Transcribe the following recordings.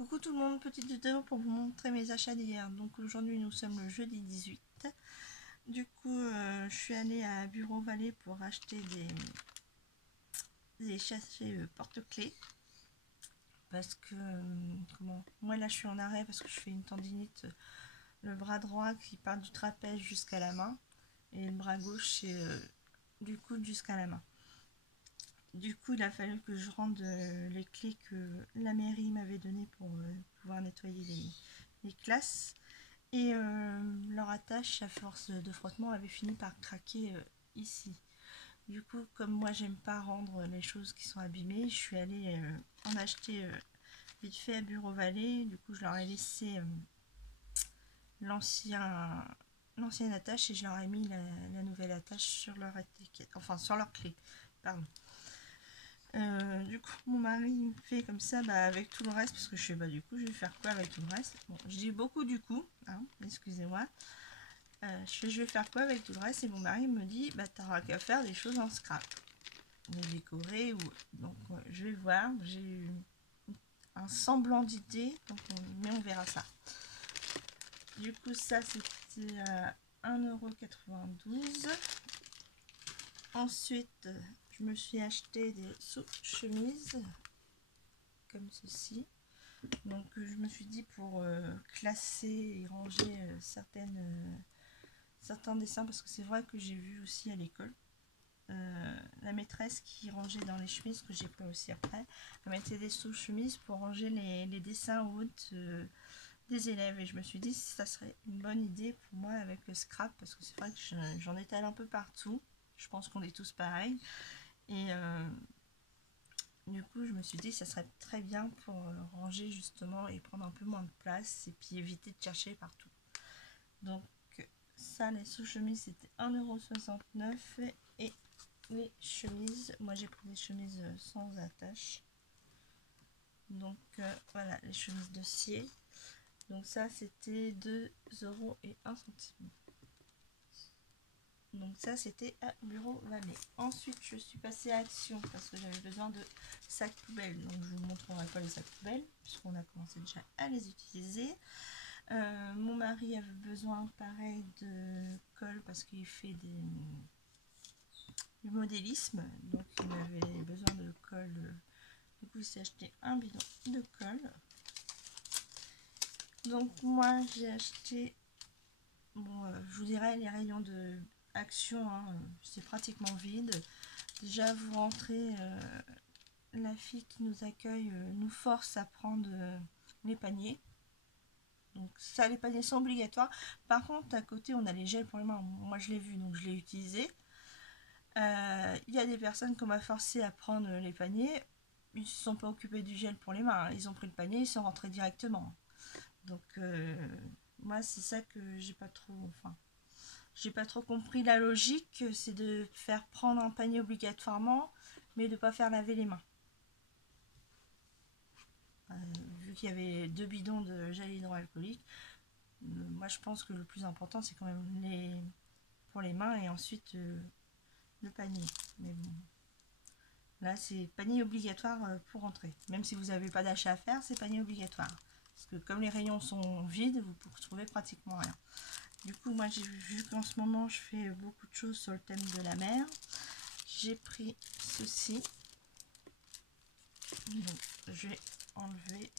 Coucou tout le monde, petite vidéo pour vous montrer mes achats d'hier. Donc aujourd'hui nous sommes le jeudi 18. Du coup je suis allée à Bureau Vallée pour acheter des sachets porte-clés. Parce que moi là je suis en arrêt parce que je fais une tendinite, le bras droit qui part du trapèze jusqu'à la main. Et le bras gauche c'est du coude jusqu'à la main. Du coup, il a fallu que je rende les clés que la mairie m'avait données pour pouvoir nettoyer les classes. Et leur attache, à force de frottement, avait fini par craquer ici. Du coup, comme moi, j'aime pas rendre les choses qui sont abîmées, je suis allée en acheter vite fait à Bureau Vallée. Du coup, je leur ai laissé l'ancienne attache et je leur ai mis la nouvelle attache sur leur étiquette, enfin sur leur clé. Pardon. Du coup mon mari fait comme ça avec tout le reste parce que je sais pas du coup je vais faire quoi avec tout le reste. Bon, je dis beaucoup du coup, hein, excusez-moi. Je vais faire quoi avec tout le reste et mon mari me dit t'auras qu'à faire des choses en scrap, les décorer ou donc je vais voir. J'ai eu un semblant d'idée mais on verra ça. Du coup ça c'était à 1,92 €. Ensuite je me suis acheté des sous-chemises comme ceci. Donc je me suis dit pour classer et ranger certains dessins, parce que c'est vrai que j'ai vu aussi à l'école la maîtresse qui rangeait dans les chemises, que j'ai pris aussi après, elle mettait des sous-chemises pour ranger les dessins hautes des élèves, et je me suis dit ça serait une bonne idée pour moi avec le scrap, parce que c'est vrai que j'en étale un peu partout, je pense qu'on est tous pareils, et du coup je me suis dit ça serait très bien pour ranger justement et prendre un peu moins de place et puis éviter de chercher partout. Donc ça, les sous-chemises c'était 1,69 € et les chemises, moi j'ai pris des chemises sans attache. Donc voilà, les chemises de cire. Donc ça c'était 2,01 €. Donc ça c'était à Bureau Vallée. Ensuite je suis passée à Action parce que j'avais besoin de sacs poubelles. Donc je vous montrerai pas les sacs poubelles puisqu'on a commencé déjà à les utiliser. Mon mari avait besoin pareil de colle parce qu'il fait du modélisme. Donc il avait besoin de colle. Du coup il s'est acheté un bidon de colle. Donc moi j'ai acheté, bon je vous dirais les rayons de Action, hein, c'est pratiquement vide. Déjà vous rentrez, la fille qui nous accueille nous force à prendre les paniers. Donc ça, les paniers sont obligatoires. Par contre à côté on a les gels pour les mains. Moi je l'ai vu donc je l'ai utilisé. Il y a des personnes qu'on m'a forcé à prendre les paniers. Ils ne se sont pas occupés du gel pour les mains, hein. Ils ont pris le panier, ils sont rentrés directement. Donc moi c'est ça que j'ai pas trop compris la logique, c'est de faire prendre un panier obligatoirement mais de pas faire laver les mains. Vu qu'il y avait 2 bidons de gel hydroalcoolique, moi je pense que le plus important c'est quand même pour les mains et ensuite le panier. Mais bon, là c'est panier obligatoire pour rentrer. Même si vous n'avez pas d'achat à faire, c'est panier obligatoire. Parce que comme les rayons sont vides, vous ne retrouvez pratiquement rien. Du coup, moi j'ai vu qu'en ce moment je fais beaucoup de choses sur le thème de la mer. J'ai pris ceci. Donc je vais enlever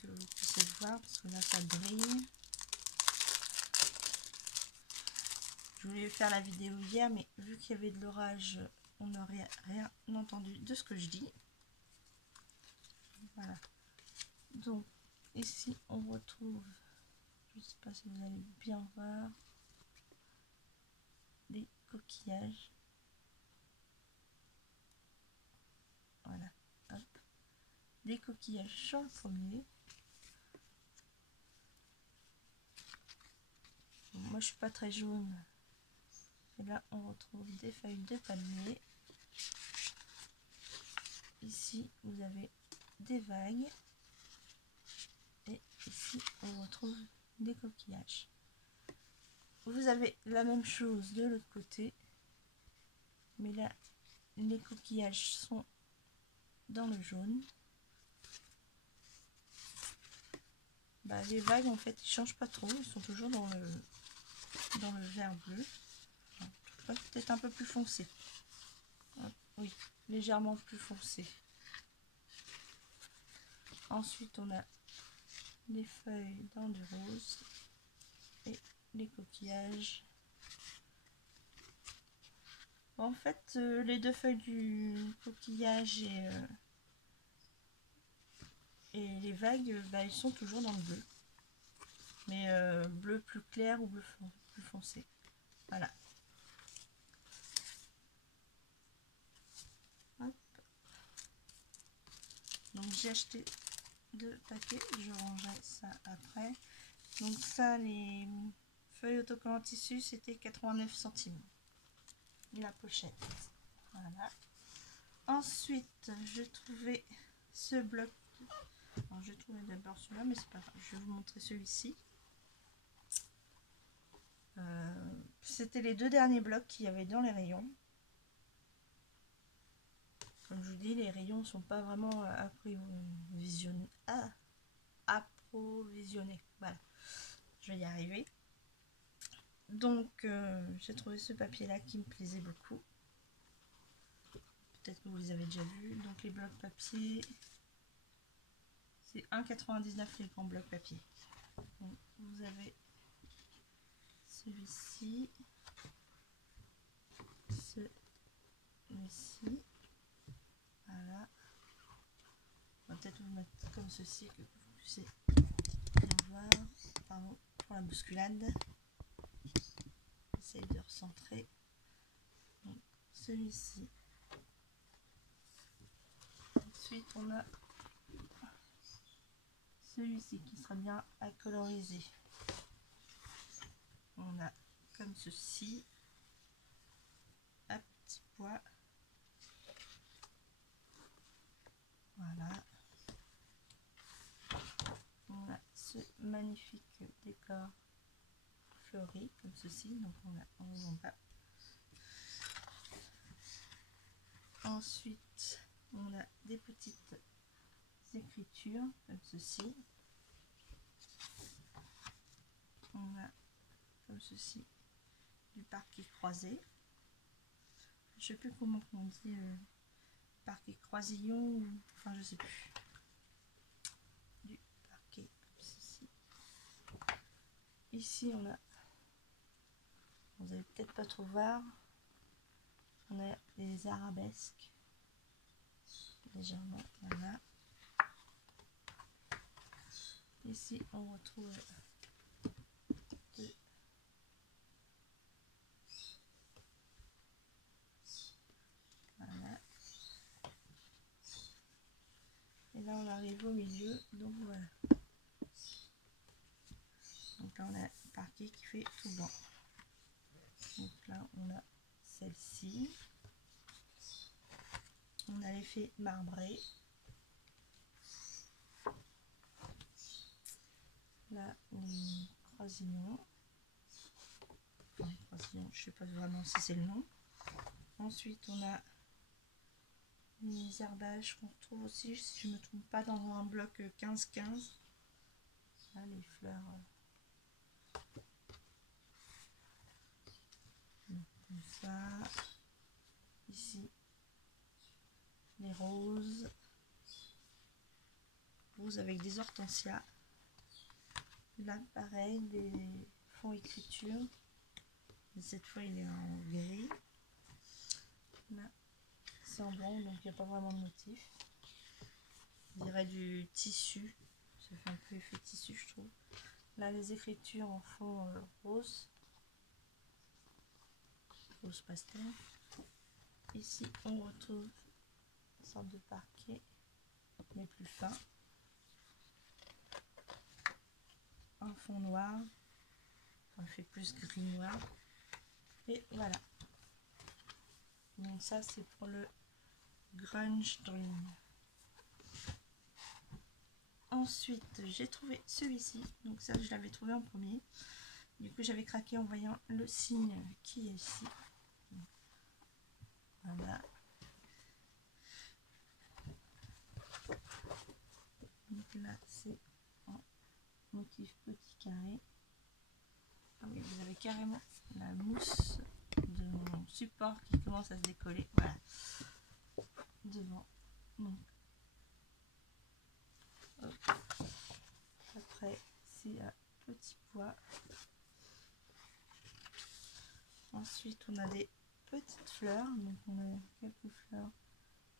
que vous puissiez voir parce que là ça brille. Je voulais faire la vidéo hier, mais vu qu'il y avait de l'orage, on n'aurait rien entendu de ce que je dis. Voilà. Donc ici on retrouve, je ne sais pas si vous allez bien voir, des coquillages. Voilà. Hop. Des coquillages sur le premier. Bon, moi je suis pas très jaune. Et là on retrouve des feuilles de palmier. Ici vous avez des vagues. Et ici on retrouve des coquillages. Vous avez la même chose de l'autre côté, mais là les coquillages sont dans le jaune. les vagues en fait ils changent pas trop, ils sont toujours dans le vert bleu. Peut-être un peu plus foncé. Oui, légèrement plus foncé. Ensuite on a les feuilles dans du rose et les coquillages. Bon, en fait les deux feuilles du coquillage et les vagues ils sont toujours dans le bleu, mais bleu plus clair ou bleu plus foncé. Voilà. Hop. Donc j'ai acheté 2 paquets, je rangerai ça après. Donc ça, les feuilles autocollantes tissu, c'était 89 centimes la pochette. Voilà. Ensuite j'ai trouvé ce bloc. Alors j'ai trouvé d'abord celui-là, mais c'est pas grave, je vais vous montrer celui-ci. C'était les 2 derniers blocs qu'il y avait dans les rayons. Comme je vous dis, les rayons sont pas vraiment approvisionnés. Voilà, je vais y arriver. Donc j'ai trouvé ce papier là qui me plaisait beaucoup. Peut-être que vous les avez déjà vus. Donc les blocs papier, c'est 1,99 les grands blocs papier. Donc, vous avez celui-ci, celui-ci. Voilà. On va peut-être vous mettre comme ceci que vous puissiez bien voir. Pardon pour la bousculade. J'essaye de recentrer. Celui-ci. Ensuite, on a celui-ci qui sera bien à coloriser. On a comme ceci, à petits pois. Voilà. On a ce magnifique décor fleuri comme ceci, donc on a en haut en bas. Ensuite, on a des petites écritures comme ceci. On a comme ceci du parquet croisé. Je sais plus comment on dit parquet croisillon, enfin je sais plus. Du parquet comme ceci. Ici on a, vous allez peut-être pas trop voir, on a des arabesques légèrement, voilà. Ici on retrouve deux. Voilà. Et là on arrive au milieu, donc voilà. Donc là on a le parquet qui fait tout blanc. Donc là on a celle-ci. On a l'effet marbré. Là les croisillons. Enfin, les croisillons, je sais pas vraiment si c'est le nom. Ensuite on a les herbages qu'on retrouve aussi, si je ne me trompe pas, dans un bloc 15-15. Là les fleurs comme ça. Ici les roses avec des hortensias. Là pareil, des fonds écriture, mais cette fois il est en gris. Là c'est en blanc, donc il n'y a pas vraiment de motif. On dirait du tissu, ça fait un peu effet tissu je trouve. Là les écritures en fond rose pastel. Ici on retrouve une sorte de parquet mais plus fin, un fond noir, on fait plus gris noir, et voilà. Donc ça c'est pour le Grunge Dream. Ensuite j'ai trouvé celui-ci, donc ça je l'avais trouvé en premier, du coup j'avais craqué en voyant le signe qui est ici. Voilà. Donc là c'est en carrément la mousse de mon support qui commence à se décoller. Voilà. Devant. Donc, hop. Après, c'est un petit pois. Ensuite, on a des petites fleurs. Donc, on a quelques fleurs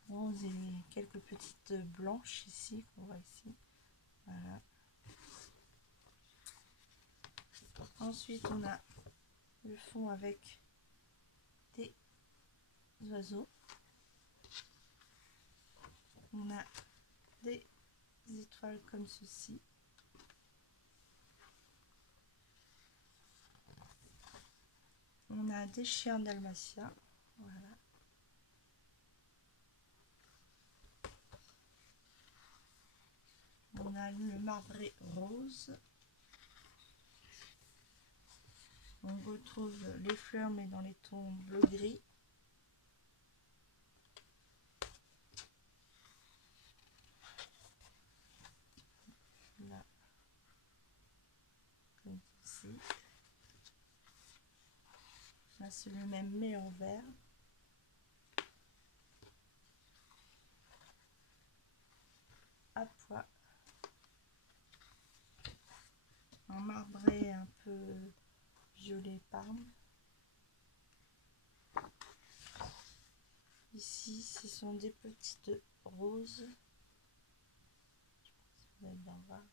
roses et quelques petites blanches ici, qu'on voit ici. Voilà. Ensuite, on a le fond avec des oiseaux. On a des étoiles comme ceci. On a des chiens dalmatiens. Voilà. On a le marbré rose. On retrouve les fleurs mais dans les tons bleu-gris. Là, comme ceci. Là, c'est le même mais en vert. À pois. Un marbré un peu violet parme. Ici, ce sont des petites roses. Je sais pas si vous allez bien voir.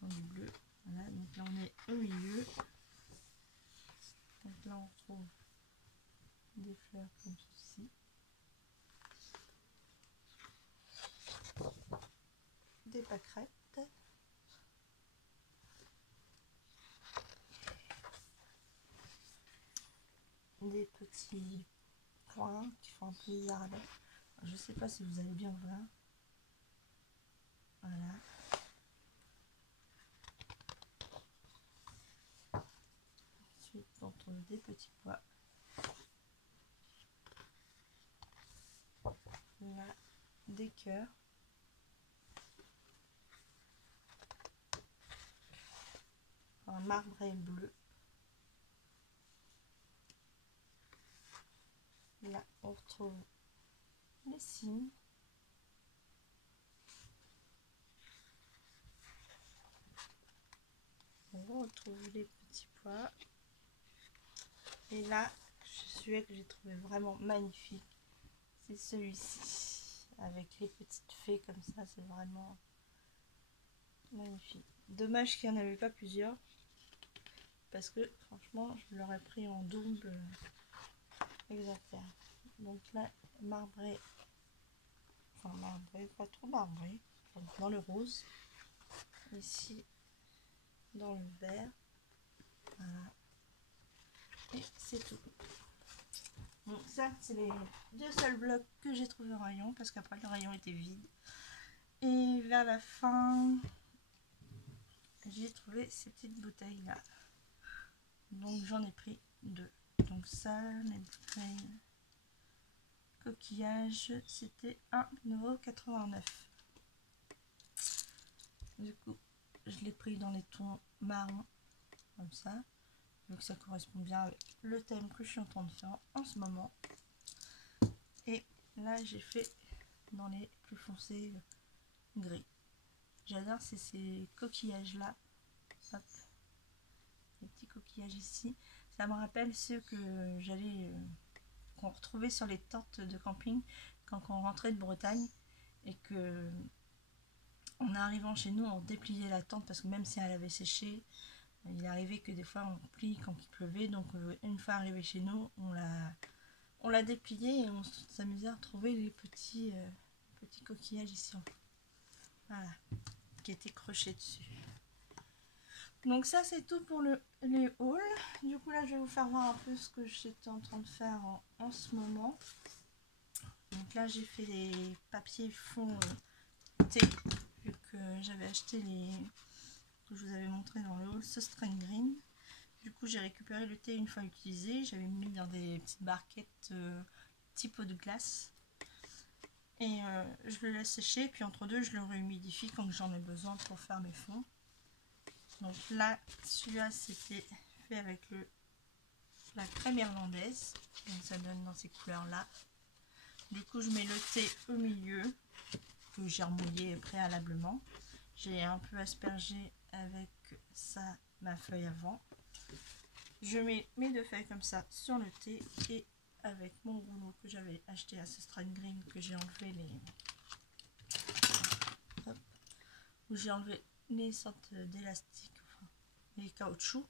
Dans du bleu. Voilà, donc là on est au milieu. Donc là on trouve des fleurs comme ceci. Des pâquerettes. Des petits points qui font un peu bizarre. Je sais pas si vous allez bien voir. Voilà. Ensuite, on trouve des petits pois. Là, des cœurs. Un marbré bleu. Là, on retrouve les cygnes. On retrouve les petits pois. Et là, celui que j'ai trouvé vraiment magnifique, c'est celui-ci. Avec les petites fées comme ça, c'est vraiment magnifique. Dommage qu'il n'y en avait pas plusieurs. Parce que franchement, je l'aurais pris en double exemplaire. Donc là, marbré. Enfin, marbré, pas trop marbré. Dans le rose. Ici, dans le vert. Voilà. Et c'est tout. Donc ça, c'est les deux seuls blocs que j'ai trouvé au rayon. Parce qu'après, le rayon était vide. Et vers la fin, j'ai trouvé ces petites bouteilles là. Donc j'en ai pris deux. Donc ça, les bouteilles coquillage, c'était 1,89 €. Du coup, je l'ai pris dans les tons marron, comme ça. Donc ça correspond bien avec le thème que je suis en train de faire en ce moment. Et là, j'ai fait dans les plus foncés gris. J'adore ces coquillages là. Hop. Les petits coquillages ici. Ça me rappelle ceux que j'allais... qu'on retrouvait sur les tentes de camping quand on rentrait de Bretagne et que en arrivant chez nous on dépliait la tente parce que même si elle avait séché, il arrivait que des fois on plie quand il pleuvait. Donc une fois arrivé chez nous, on l'a déplié et on s'amusait à retrouver les petits coquillages ici. Voilà, qui étaient crochés dessus. Donc ça c'est tout pour les hauls. Du coup là je vais vous faire voir un peu ce que j'étais en train de faire en ce moment. Donc là j'ai fait les papiers fond thé, vu que j'avais acheté les que je vous avais montré dans le haul, ce Strain Green. Du coup j'ai récupéré le thé une fois utilisé, j'avais mis dans des petites barquettes type eau de glace. Et je le laisse sécher, puis entre deux je le réhumidifie quand j'en ai besoin pour faire mes fonds. Donc là, celui-là, c'était fait avec le la crème irlandaise. Donc ça donne dans ces couleurs là. Du coup je mets le thé au milieu que j'ai remouillé préalablement. J'ai un peu aspergé avec ça ma feuille avant. Je mets mes 2 feuilles comme ça sur le thé et avec mon rouleau que j'avais acheté à Sestran Green, que j'ai enlevé les... Hop, où j'ai enlevé les sortes d'élastiques, enfin, les caoutchoucs.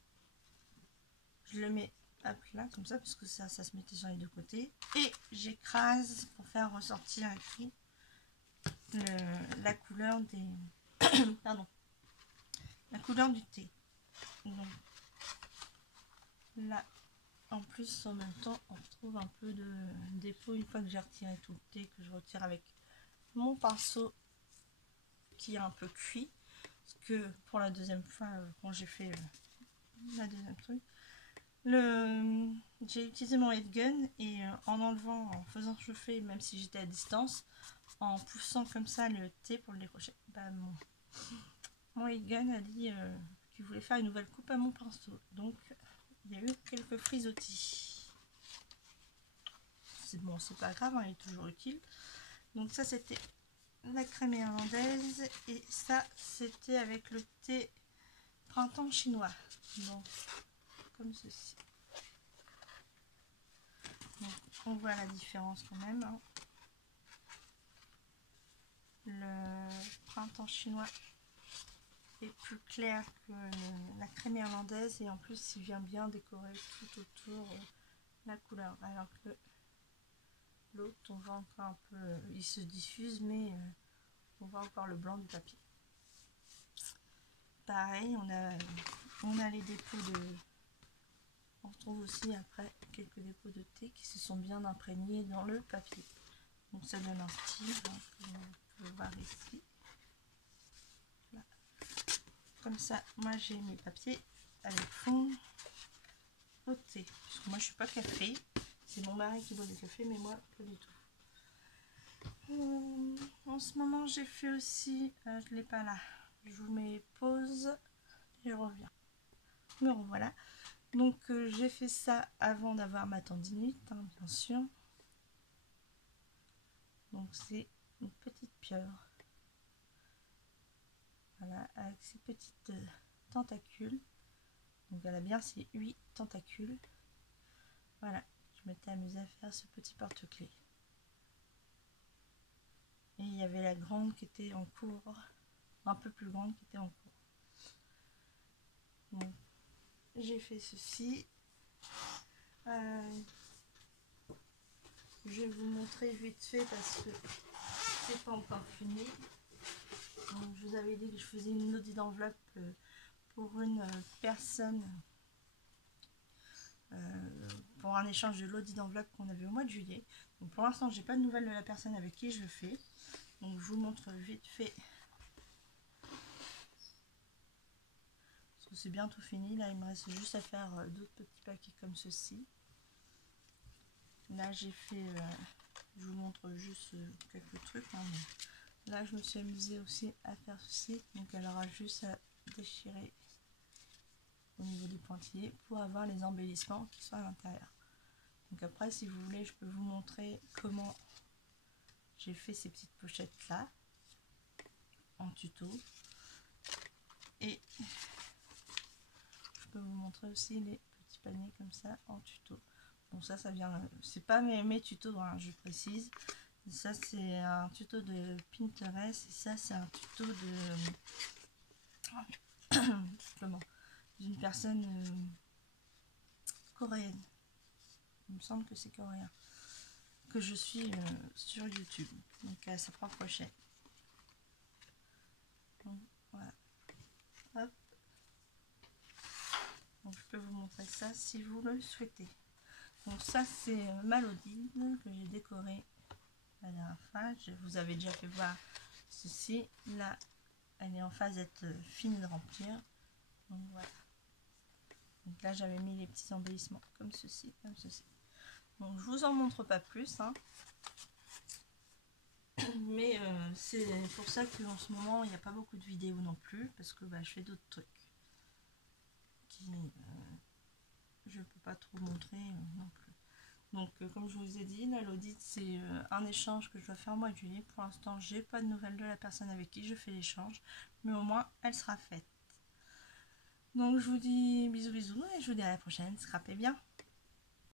Je le mets à plat comme ça parce que ça se mettait sur les 2 côtés et j'écrase pour faire ressortir ici la couleur des pardon, la couleur du thé. Donc là en plus en même temps on retrouve un peu de dépôt une fois que j'ai retiré tout le thé, que je retire avec mon pinceau qui est un peu cuit, parce que pour la deuxième fois quand j'ai fait la deuxième truc, j'ai utilisé mon head gun et en enlevant, en faisant chauffer, même si j'étais à distance, en poussant comme ça le thé pour le décrocher, bah, mon head gun a dit qu'il voulait faire une nouvelle coupe à mon pinceau, donc il y a eu quelques frisottis. C'est bon, c'est pas grave, hein, il est toujours utile. Donc ça c'était la crème irlandaise et ça c'était avec le thé printemps chinois. Donc comme ceci. Donc, on voit la différence quand même, hein. Le printemps chinois est plus clair que la crème irlandaise et en plus il vient bien décorer tout autour la couleur, alors que l'autre on voit encore un peu, il se diffuse mais on voit encore le blanc du papier. Pareil, on a les dépôts de... On retrouve aussi après quelques dépôts de thé qui se sont bien imprégnés dans le papier. Donc ça donne un style, hein, comme on peut voir ici. Voilà. Comme ça, moi j'ai mes papiers avec fond au thé. Parce que moi je suis pas café, c'est mon mari qui boit du café, mais moi pas du tout. En ce moment j'ai fait aussi, je l'ai pas là, je vous mets pause et je reviens. Me revoilà. Donc j'ai fait ça avant d'avoir ma tendinite, hein, bien sûr. Donc c'est une petite pieuvre. Voilà, avec ses petites tentacules. Donc elle a bien ses 8 tentacules. Voilà, je m'étais amusée à faire ce petit porte-clés. Et il y avait la grande qui était en cours, un peu plus grande qui était en cours. Donc j'ai fait ceci. Je vais vous montrer vite fait parce que c'est pas encore fini. Donc, je vous avais dit que je faisais une audit d'enveloppe pour une personne, pour un échange de l'audit d'enveloppe qu'on avait au mois de juillet. Donc pour l'instant j'ai pas de nouvelles de la personne avec qui je le fais. Donc je vous montre vite fait. Parce que c'est bientôt fini. Là il me reste juste à faire d'autres petits paquets comme ceci. Là j'ai fait, je vous montre juste quelques trucs, hein, mais là je me suis amusée aussi à faire ceci. Donc elle aura juste à déchirer au niveau des pointillés pour avoir les embellissements qui sont à l'intérieur. Donc après si vous voulez je peux vous montrer comment j'ai fait ces petites pochettes là en tuto, et je peux vous montrer aussi les petits paniers comme ça en tuto. Bon ça vient, c'est pas mes tutos, hein, je précise. Ça c'est un tuto de Pinterest et ça c'est un tuto de comment, d'une personne coréenne. Il me semble que c'est coréen, que je suis sur YouTube, donc à sa propre chaîne. Donc voilà. Hop. Donc je peux vous montrer ça si vous le souhaitez. Donc ça c'est Malodine que j'ai décoré la dernière fois. Je vous avais déjà fait voir ceci. Là elle est en phase d'être finie de remplir. Donc voilà. Donc là j'avais mis les petits embellissements comme ceci, comme ceci. Donc je vous en montre pas plus, hein. Mais c'est pour ça qu'en ce moment il n'y a pas beaucoup de vidéos non plus, parce que bah, je fais d'autres trucs qui je peux pas trop montrer non plus. Donc comme je vous ai dit, là l'audit c'est un échange que je dois faire au mois de juillet. Pour l'instant j'ai pas de nouvelles de la personne avec qui je fais l'échange, mais au moins elle sera faite. Donc je vous dis bisous bisous et je vous dis à la prochaine, scrapez bien.